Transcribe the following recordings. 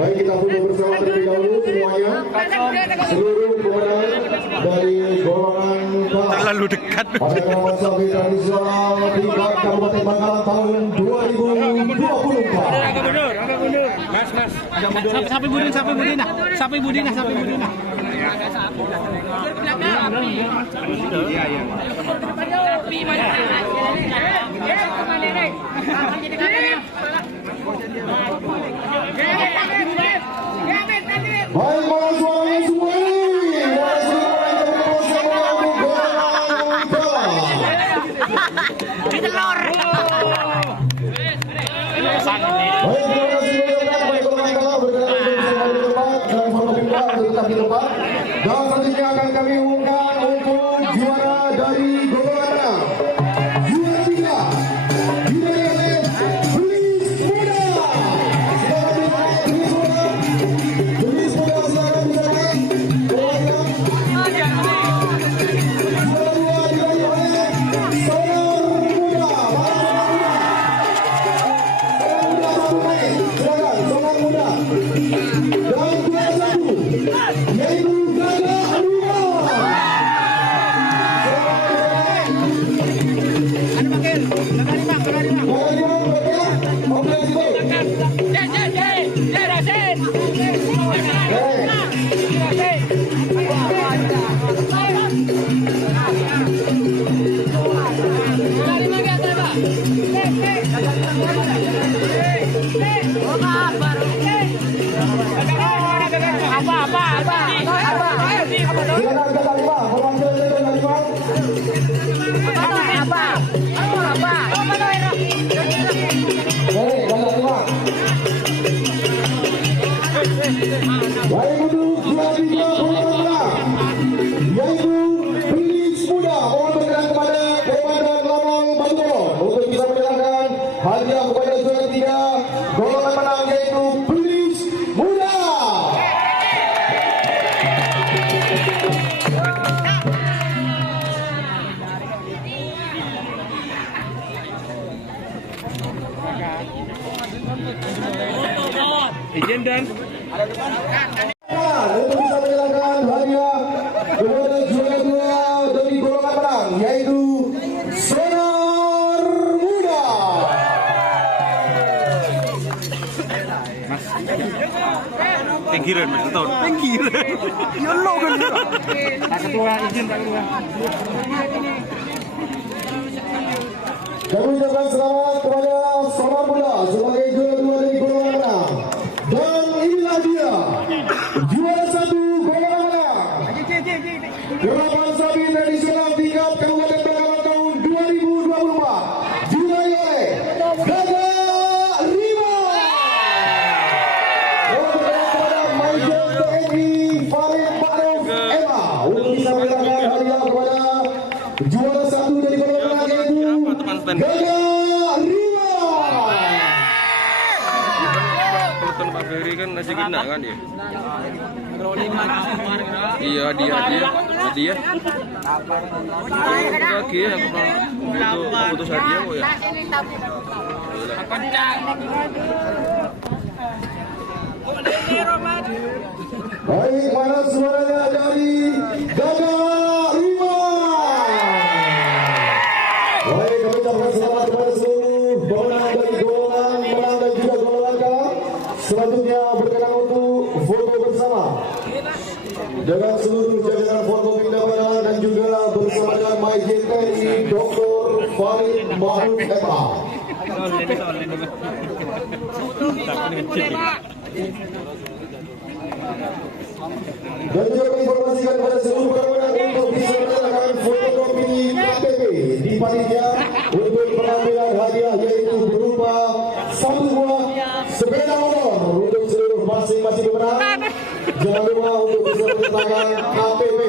Baik, kita foto bersama terlebih dahulu semuanya. Seluruh pemenang dari golongan K terlalu dekat pada kelompok sapi tradisional tingkat Kabupaten Bangkalan tahun 2024. Sapi Budina. Baik, mohon suaranya semua ini. Dan selanjutnya akan kami umumkan untuk juara dari golongan A. Juara 3 diberikan oleh Belis Muda. Silakan silakan. Juara 2 diberikan oleh Sonar Muda. Dan juara 1 yaitu Gagah Aruna. Apa? Baik untuk juara 3 golongan menang, yaitu Bilis Muda. Mohon berkenan kepada Komandan Lamang Baturo untuk bisa menyerahkan hadiah kepada juara 3 golongan menang, yaitu Bilis Muda. Izin dan Untuk bisa menyerahkan hadiah kepada juara 2 dari golongan menang, yaitu Sonar Muda. pinggiran mas tahun. Pinggiran. Ya lo kan. Pak Ketua izin Pak Ketua. Kami ucapkan selamat kepada Sonar Muda sebagai juara 2 dari golongan menang. Dan inilah dia juara 1 golongan menang, Kerapan Sapi Tradisional tingkat Kabupaten Bangkalan tahun 2024, diraih oleh Gagak Rima. Mohon berkenan kepada Majen TNI Farid Ma'ruf Ema untuk bisa menyerahkan hadiah kepada juara 1 dari golongan menang, yaitu Gagak Rima. Pak Ferry kan nasi kena kan ya? Iya dia. Lagi ya aku putus hadiah kok ya. Baik, mana suaranya dari Gagak Rima? Baik, kami ucapkan selamat kepada seluruh pemenang dari golongan menang dan juga golongan kalah. Selanjutnya berkenan untuk foto bersama dengan seluruh jajaran Forkopimda Bangkalan dan juga bersama dengan Majen TNI Dr. Farid Ma'ruf Ema. Dan juga menginformasikan kepada seluruh pemenang untuk bisa menyerahkan fotokopi KTP di panitia untuk pengambilan hadiah, yaitu berupa 1 buah sepeda motor untuk seluruh masing-masing pemenang. Jangan lupa untuk bisa menyertakan KTP.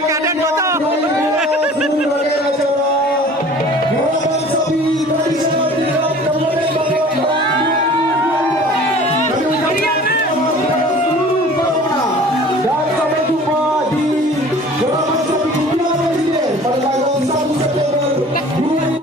Kaden foto.